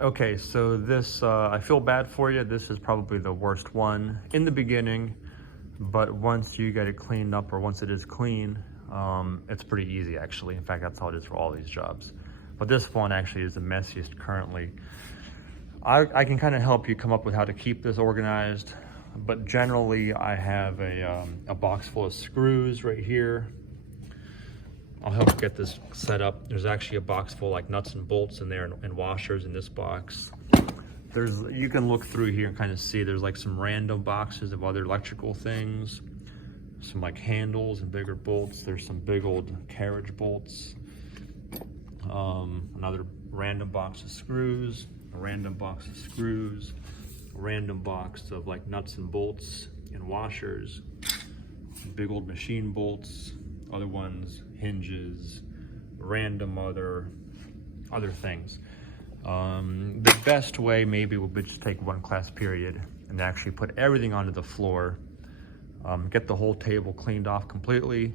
Okay, so this, I feel bad for you. This is probably the worst one in the beginning, but once you get it cleaned up or once it is clean, it's pretty easy actually. In fact, that's how it is for all these jobs. But this one actually is the messiest currently. I can kind of help you come up with how to keep this organized, but generally I have a box full of screws right here. I'll help get this set up. There's actually a box full like nuts and bolts in there and washers in this box. You can look through here and kind of see there's like some random boxes of other electrical things, some like handles and bigger bolts. There's some big old carriage bolts. Another random box of screws, a random box of screws, a random box of like nuts and bolts and washers, big old machine bolts, other ones, hinges, random other things. The best way maybe would be just take one class period and actually put everything onto the floor, get the whole table cleaned off completely,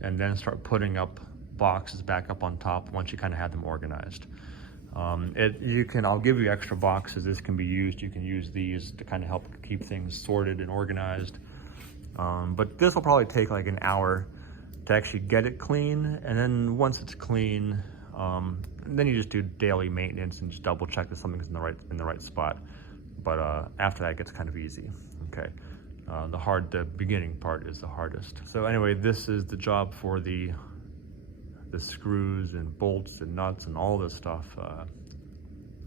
and then start putting up boxes back up on top once you kind of have them organized. I'll give you extra boxes. This can be used. You can use these to kind of help keep things sorted and organized. But this will probably take like an hour to actually get it clean. And then once it's clean, then you just do daily maintenance and just double check that something's in the right spot. But after that, it gets kind of easy. Okay. The beginning part is the hardest. So anyway, this is the job for the screws and bolts and nuts and all this stuff.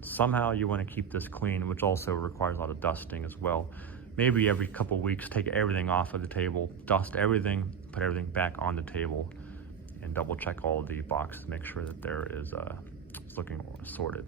Somehow you want to keep this clean, which also requires a lot of dusting as well. Maybe every couple weeks, take everything off of the table, dust everything, put everything back on the table, and double check all the boxes, make sure that it's looking sorted.